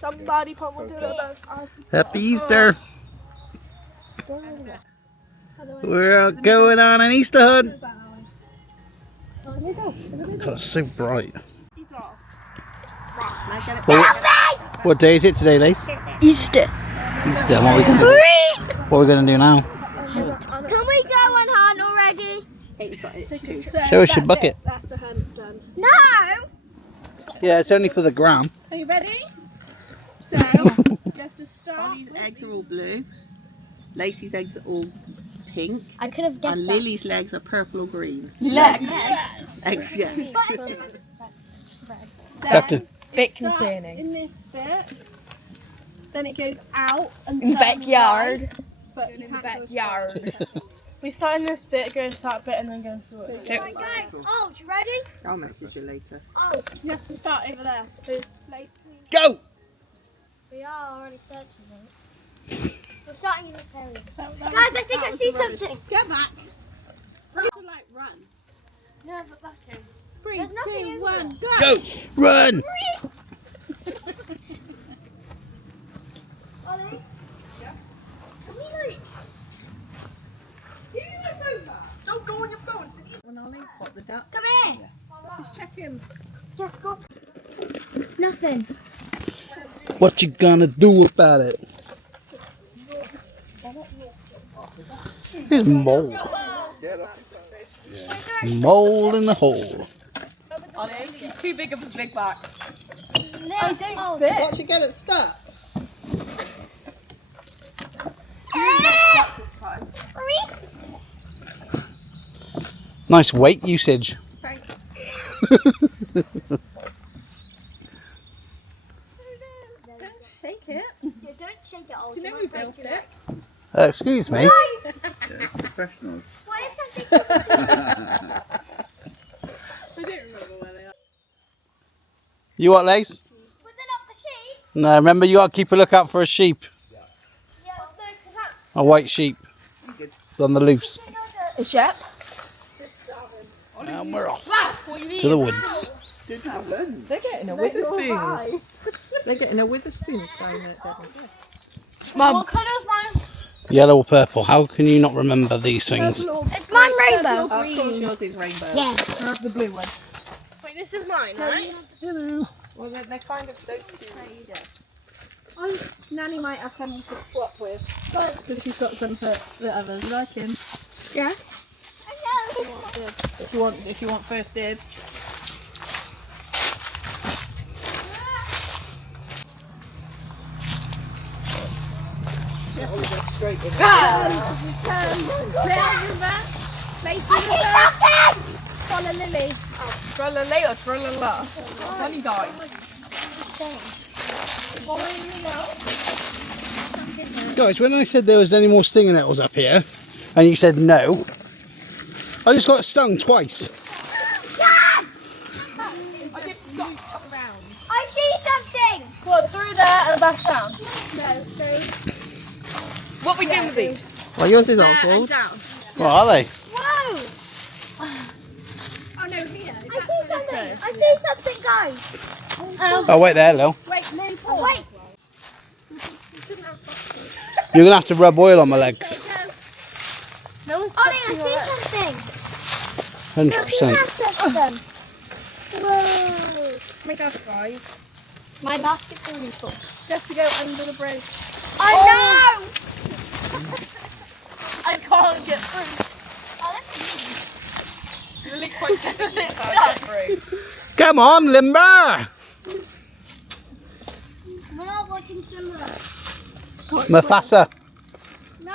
Somebody probably do it. Happy Easter. We're going on an Easter hunt. Oh, it's so bright. What day is it today, Lace? Easter. Easter. What are we going to do now? Can we go on hunt already? Show us your bucket. That's the hunt done. No! Yeah, it's only for the gram. Are you ready? So, you have to start. Ollie's eggs are all blue. Lacey's eggs are all pink. I could have guessed And that. Lily's legs are purple or green. Legs. Eggs, yeah. Have to. Bit concerning. In this bit, then it goes out and in the backyard. But in the backyard. We start in this bit, go to that bit, and then go through it. Right, guys. Oh, you ready? I'll message you later. Oh, You have to start over there. Go! we are already searching it. We're starting in this area. Guys, I think I see something. Get back. You have to like run. Yeah, but back in. 3, There's nothing 2, in 1, go. Go! Run! Ollie? Don't go on your phone. Well, Ollie, what the duck? Come here. Just checking. Yes, go. Nothing. What you gonna do about it? There's mold. Mold in the hole. Ollie, she's too big of a big back. No, don't fit. Watch you get it stuck. Nice weight usage. Thanks. Don't shake it. Yeah, don't shake it all. You know we built it. Excuse me. Professionals. What if something I don't remember where they are. You what, Lace? was it off the sheep? No, remember you gotta keep a lookout for a sheep. Yeah, no, because that's A white sheep. It's on the loose. A sheep? And we're off to the woods. They're getting a Witherspoons. They're getting a Witherspoon sign at Devon. Mum. What colour's mine? Yellow or purple. How can you not remember these things? it's mine rainbow. Of course yours is rainbow. Yeah. I have the blue one. Wait, this is mine, right? Well, they're kind of those two. Nanny might have something to swap with. Because she's got some for the others. You like him? Yeah. I know. If you want first dibs. Straight in. Lily. Trollalay or trollala? Funny guy. Guys, when I said there was any more stinging nettles up here, and you said no, I just got stung twice. I see something. What, through there and back down? What we doing with these? Well, yours is Oswald. What are they? Whoa. Oh no, here. I see something. I see something, guys. Oh, wait there, Lil. Wait, Lynn. Oh, wait. You're going to have to rub oil on my legs. No one's Ollie, touching I see something. 100%. Look, you have touched them. Whoa. my gosh, guys. My basket's already full. Just to go under the bridge. I know. I can't get through. Oh, that's Really quite difficult to get through. Come on, Limber! We're not watching similar. Mufasa. No.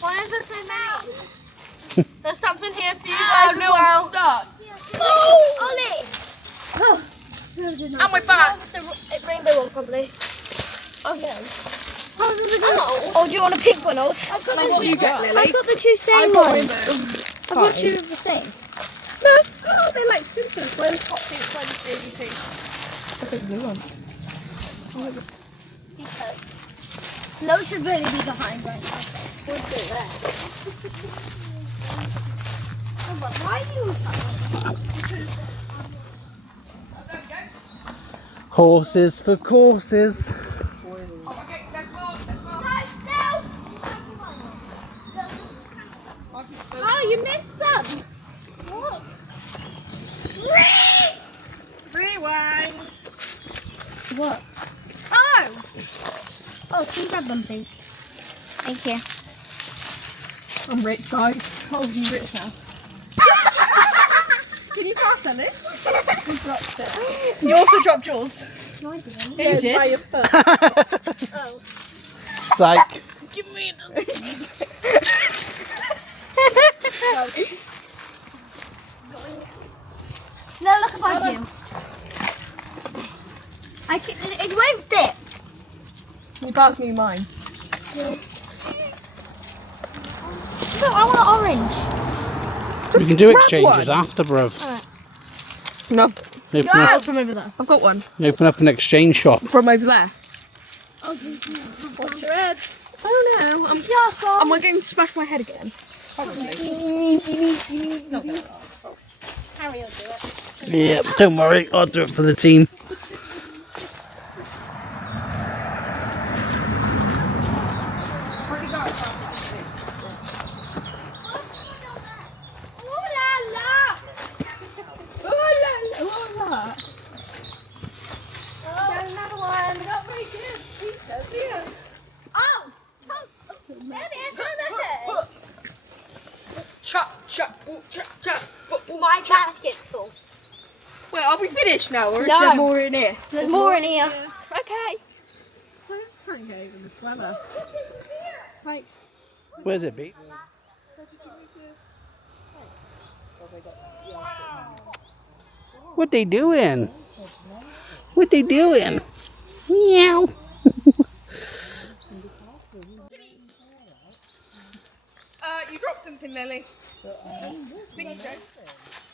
Why is there so many? There's something here for you guys. Oh no, I'm stuck. Oh, Ollie. And we're back. It's the rainbow one, probably. Oh no. Oh, do you want a pink one, Oz? What do you got, Lily? I've got the two same ones. I've got two of the same. No. Oh, they're like sisters. One's hot pink, one's baby pink. That's a blue one. Those should really be behind right now. We'll do that. Oh, but why are you? Horses for courses. Oh, you missed some. What? Rewind. What? Oh! Oh, can you grab them, please? Thank you. I'm rich, guys. Oh, I'm rich now. Can you pass Ellis? You dropped it. You also dropped yours. No, I didn't. You did. By your foot. Oh. Psych. Give me No, look if I can. It won't fit. You passed me mine. No, I want orange. We can do grab exchanges one. after, bruv. No. Open No, up, it's from over there. I've got one. open up an exchange shop. From over there. Watch your head. Oh no, I'm going to smash my head again. Harry will do it. Yeah, don't worry, I'll do it for the team. My basket's full. Wait, are we finished now, or is No. there more in here? There's more in here. Okay. Where's it, Pete? What they doing? What they doing? Meow. You dropped something, Lily.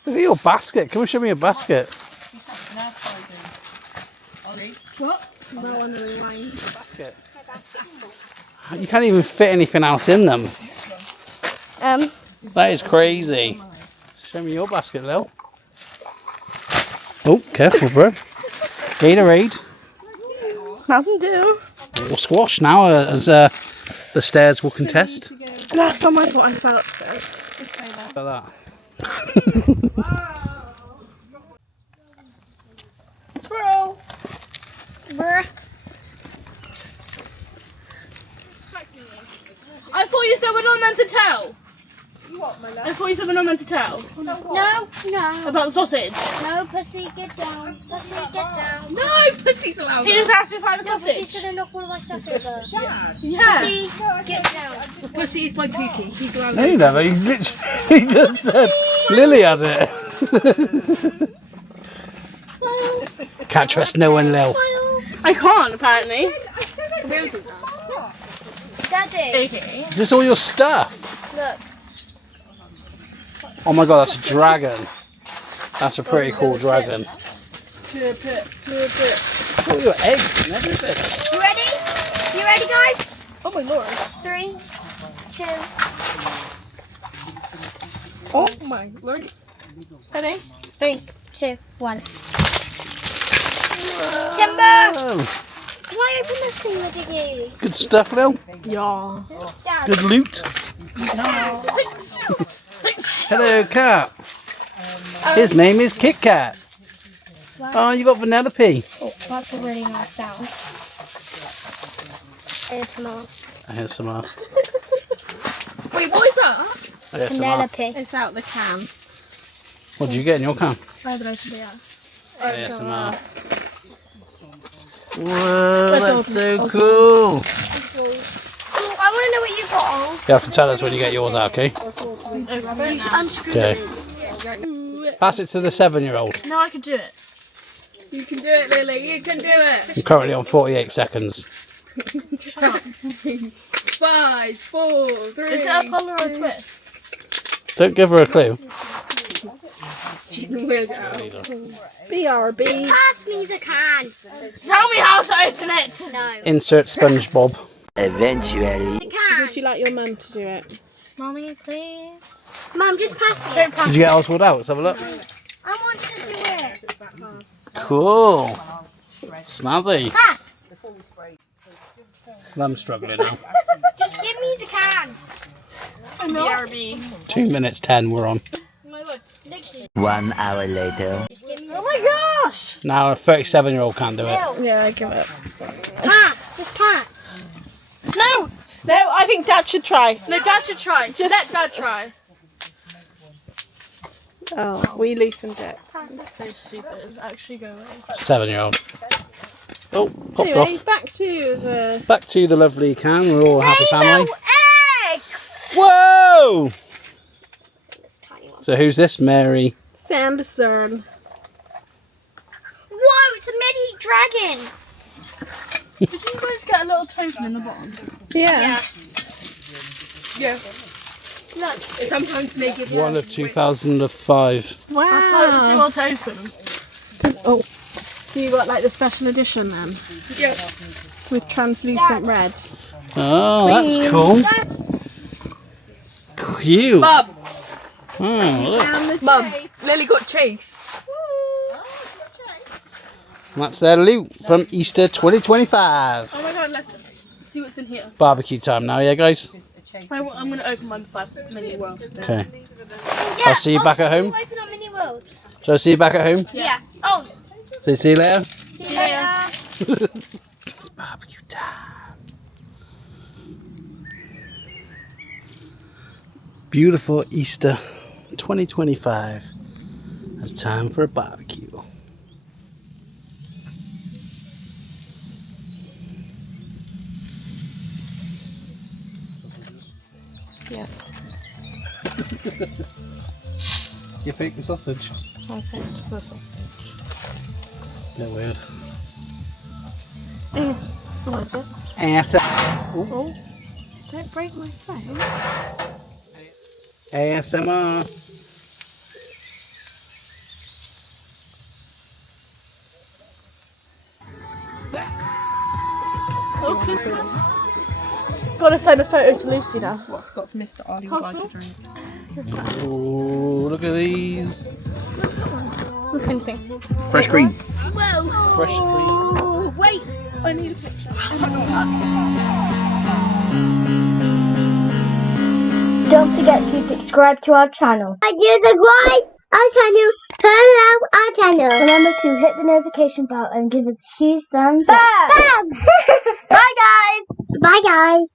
Look at your basket. Come and show me your basket. What? No one really Basket. You can't even fit anything else in them. That is crazy. Show me your basket, Lil. Oh, careful, bro. Gatorade. Nothing do. Or squash now, as the stairs will contest. Last time I thought I fell upstairs. Look at that. Bro. Bruh. I thought you said we're not meant to tell. I thought you said we're not meant to tell. No, no. About the sausage. No, pussy, get down. Pussy, get down. No, pussy's allowed. He just asked me if I had a No, pussy's sausage. gonna knock all of my stuff over. Yeah. Pussy, get down. Pussy is my pookie. He's allowed. No, you never. He just said Lily has it. Can't trust no one, Lil. I can't, apparently. Daddy, Okay. Is this all your stuff? look. Oh my god, that's a dragon. That's a pretty cool dragon. All your eggs and everything. You ready? You ready, guys? Oh my lord. 3, 2. Oh my lord. Ready? 3, 2, 1. Timber! Oh, Can I open this thing with you? good stuff, Lil. Yeah. Dad. Good loot. Hello, cat. His name is Kit Kat. Oh, you got Vanellope. Oh, that's a really nice sound. ASMR. ASMR. Wait, what is that? ASMR. Penelope. It's out the can. What did you get in your can? I haven't opened it yet. ASMR. Whoa, that's so cool. Oh, I want to know what you got on. You have to tell us when you get yours out, okay? Unscrew Okay. it. Pass it to the 7-year-old. No, I can do it. You can do it, Lily. You can do it. I'm currently on 48 seconds. 5, 4, 3. Is it a Polaroid twist? Don't give her a clue. BRB. Pass me the can. Tell me how to open it. No. Insert SpongeBob. Eventually. The can. Would you like your mum to do it? Mommy, please. Mum, just pass me it. Did you get Oswald out? Let's have a look. I want to do it. Cool. Snazzy. Pass. I'm struggling now. Just give me the can. BRB. 2 minutes 10 we're on. Oh my god, literally. 1 hour later. Just give me Oh my gosh! Now a 37-year-old can't do it. Lil, Yeah, I give it. pass. Just pass. No! No, I think Dad should try. No, Dad should try. Just let Dad try. Oh, we loosened it. Pass. So stupid. It's actually going away. 7-year-old. Oh, popped Anyway, off. back to the... Back to the lovely can. We're all a happy family. Eggs. Whoa! This tiny one. So who's this? Mary. Sanderson. Whoa, it's a mini dragon. Did you guys get a little token in the bottom? Yeah. Yeah. Look. Sometimes they give you... One of 2005. Wow. That's why it was the old token. Oh. So you got like the special edition then? Yeah. With translucent red. Oh, that's cool. Cute. Bob. Oh, look. Mum. Lily got Chase. That's their loot from Easter 2025. Oh my god, let's see what's in here. Barbecue time now, yeah, guys? I'm going to open my 5 mini worlds. Okay. Yeah. I'll see you back at home. Open on mini worlds. Shall I see you back at home? Yeah. Oh. So see you later. See you later. It's barbecue time. Beautiful Easter 2025. It's time for a barbecue. Yes. You fake the sausage? Okay, just the sausage. No weird. What is it? ASMR. Don't break my phone. ASMR. Oh, Christmas. Gotta send a photo to Lucy now. What I forgot for Mr. Ali would like a drink. Oh, look at these. The same thing. Fresh cream. Fresh cream. Oh, wait! I need a picture. Don't forget to subscribe to our channel. I do subscribe our channel. Turn on our channel. Remember to hit the notification bell and give us a huge thumbs up. Bam! Bye guys. Bye guys.